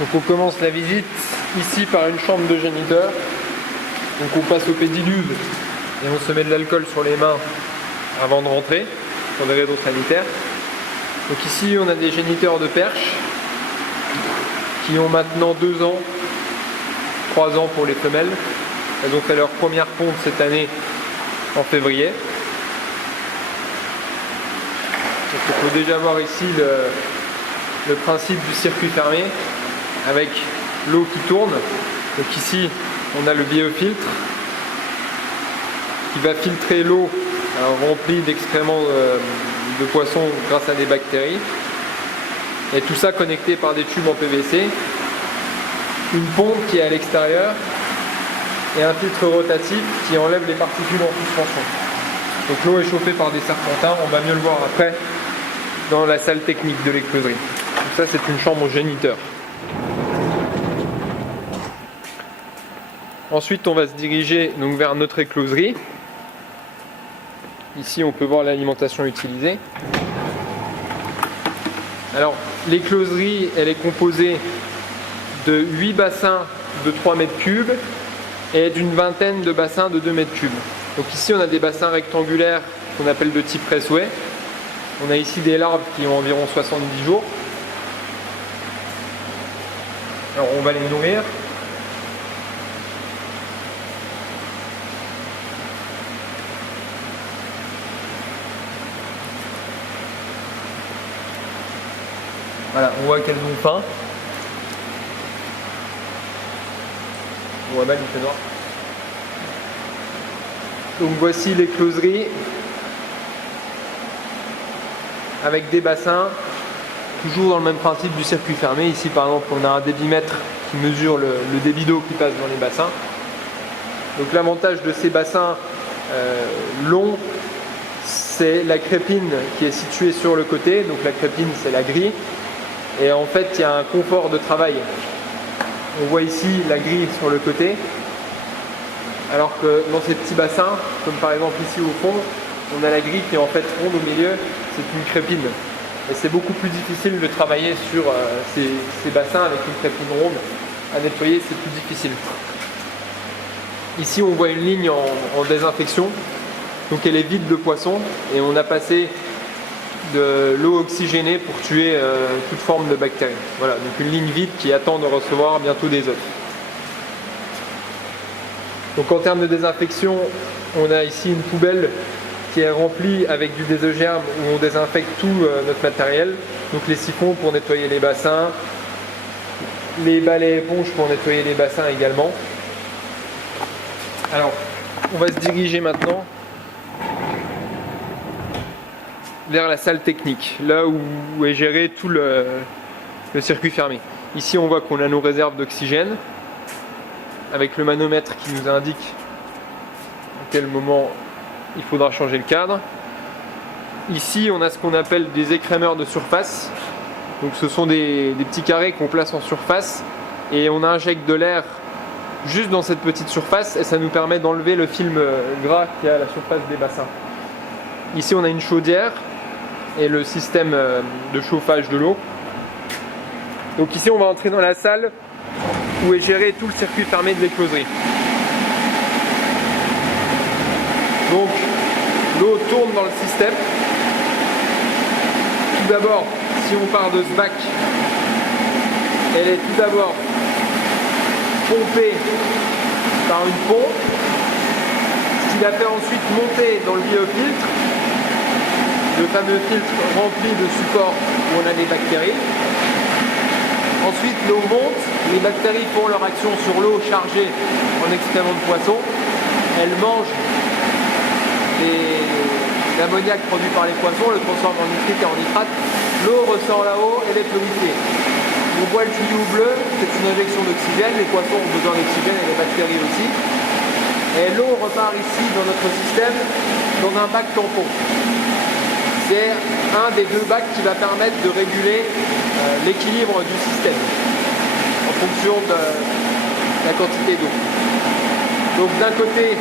Donc on commence la visite ici par une chambre de géniteur. Donc on passe au pédiluve et on se met de l'alcool sur les mains avant de rentrer pour des raisons sanitaires. Donc ici on a des géniteurs de perche qui ont maintenant 2 ans, 3 ans pour les femelles. Elles ont fait leur première ponte cette année en février. Donc on peut déjà voir ici le principe du circuit fermé avec l'eau qui tourne. Donc ici on a le biofiltre qui va filtrer l'eau remplie d'excréments de poissons grâce à des bactéries. Et tout ça connecté par des tubes en PVC, une pompe qui est à l'extérieur et un filtre rotatif qui enlève les particules en suspension. Donc l'eau est chauffée par des serpentins, on va mieux le voir après dans la salle technique de l'écloserie. Donc ça c'est une chambre au géniteur. Ensuite on va se diriger donc vers notre écloserie. Ici on peut voir l'alimentation utilisée. Alors l'écloserie elle est composée de 8 bassins de 3 mètres cubes et d'une vingtaine de bassins de 2 mètres cubes. Donc ici on a des bassins rectangulaires qu'on appelle de type raceway. On a ici des larves qui ont environ 70 jours. Alors on va les nourrir. Voilà, on voit qu'elles ont faim. On voit mal, il fait noir. Donc voici l'écloserie avec des bassins, toujours dans le même principe du circuit fermé. Ici par exemple on a un débitmètre qui mesure le débit d'eau qui passe dans les bassins. Donc l'avantage de ces bassins longs, c'est la crépine qui est située sur le côté. Donc la crépine c'est la grille. Et en fait, il y a un confort de travail. On voit ici la grille sur le côté, alors que dans ces petits bassins, comme par exemple ici au fond, on a la grille qui est en fait ronde au milieu, c'est une crépine. Et c'est beaucoup plus difficile de travailler sur ces bassins avec une crépine ronde. À nettoyer, c'est plus difficile. Ici, on voit une ligne en désinfection. Donc elle est vide de poissons et on a passé de l'eau oxygénée pour tuer toute forme de bactéries. Voilà, donc une ligne vide qui attend de recevoir bientôt des œufs. Donc en termes de désinfection, on a ici une poubelle qui est remplie avec du désogerme où on désinfecte tout notre matériel. Donc les siphons pour nettoyer les bassins, les balais éponges pour nettoyer les bassins également. Alors, on va se diriger maintenant vers la salle technique, là où est géré tout le circuit fermé. Ici on voit qu'on a nos réserves d'oxygène avec le manomètre qui nous indique à quel moment il faudra changer le cadre. Ici on a ce qu'on appelle des écrémeurs de surface. Donc ce sont des petits carrés qu'on place en surface et on injecte de l'air juste dans cette petite surface et ça nous permet d'enlever le film gras qui est à la surface des bassins. Ici on a une chaudière et le système de chauffage de l'eau. Donc ici on va entrer dans la salle où est géré tout le circuit fermé de l'écloserie. Donc l'eau tourne dans le système. Tout d'abord, si on part de ce bac, elle est tout d'abord pompée par une pompe, ce qui la fait ensuite monter dans le biofiltre, le fameux filtre rempli de supports où on a des bactéries. Ensuite l'eau monte, les bactéries font leur action sur l'eau chargée en excréments de poisson. Elles mangent l'ammoniac produit par les poissons, le transforment en nitrite et en nitrate. L'eau ressort là-haut, elle est fluidifiée. On voit le tuyau bleu, c'est une injection d'oxygène, les poissons ont besoin d'oxygène et les bactéries aussi. Et l'eau repart ici dans notre système dans un bac tampon. C'est un des 2 bacs qui va permettre de réguler l'équilibre du système en fonction de la quantité d'eau. Donc d'un côté,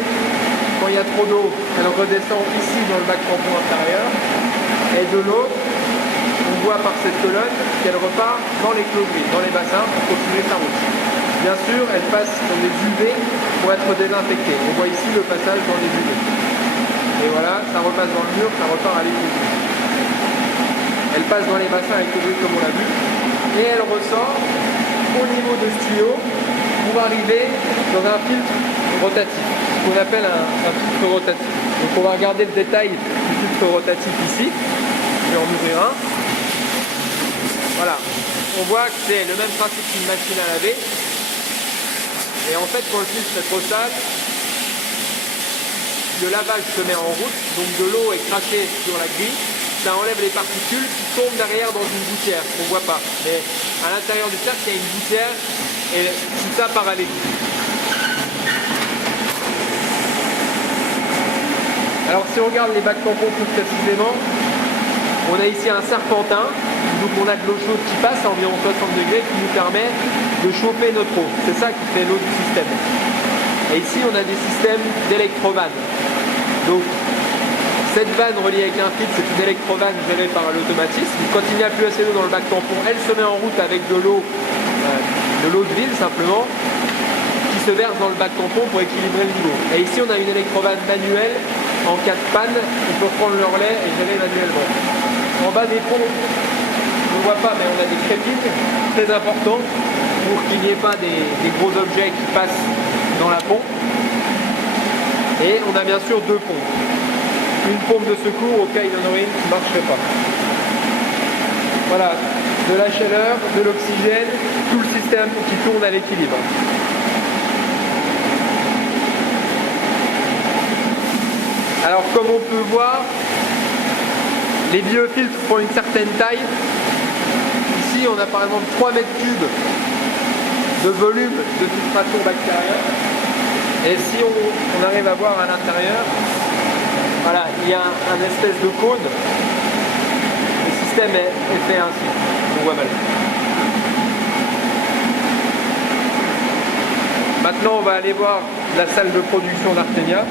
quand il y a trop d'eau, elle redescend ici dans le bac tampon inférieur, et de l'autre, on voit par cette colonne qu'elle repart dans les closeries, dans les bassins pour continuer sa route. Bien sûr, elle passe dans les UV pour être désinfectée. On voit ici le passage dans les UV. Et voilà, ça repasse dans le mur, ça repart à l'écloserie. Elle passe dans les bassins avec le comme on l'a vu. Et elle ressort au niveau de ce tuyau pour arriver dans un filtre rotatif, ce qu'on appelle un filtre rotatif. Donc on va regarder le détail du filtre rotatif ici. Je vais en ouvrir un. Voilà, on voit que c'est le même principe qu'une machine à laver. Et en fait, quand le filtre est trop sale, le lavage se met en route, donc de l'eau est crachée sur la grille, ça enlève les particules qui tombent derrière dans une gouttière, qu'on ne voit pas. Mais à l'intérieur du cercle, il y a une gouttière et tout ça part à l'égout. Alors si on regarde les bacs tampons plus précisément, on a ici un serpentin, donc on a de l'eau chaude qui passe à environ 60 degrés qui nous permet de chauffer notre eau. C'est ça qui fait l'eau du système. Et ici on a des systèmes d'électrovannes. Donc cette vanne reliée avec un filtre, c'est une électrovanne gérée par l'automatisme. Quand il n'y a plus assez d'eau dans le bac tampon, elle se met en route avec de l'eau de ville simplement, qui se verse dans le bac tampon pour équilibrer le niveau. Et ici on a une électrovanne manuelle. En cas de panne, il faut prendre le relais et gérer manuellement. En bas des ponts, on ne voit pas, mais on a des crépines très importants pour qu'il n'y ait pas des gros objets qui passent dans la pompe. Et on a bien sûr deux pompes. Une pompe de secours au cas où il y en aurait une qui ne marcherait pas. Voilà, de la chaleur, de l'oxygène, tout le système qui tourne à l'équilibre. Alors comme on peut voir, les biofiltres font une certaine taille. Ici on a par exemple 3 mètres cubes de volume de filtration bactérienne. Et si on arrive à voir à l'intérieur, voilà, il y a un espèce de cône. Le système est fait ainsi. On voit mal. Maintenant on va aller voir la salle de production d'Artemia.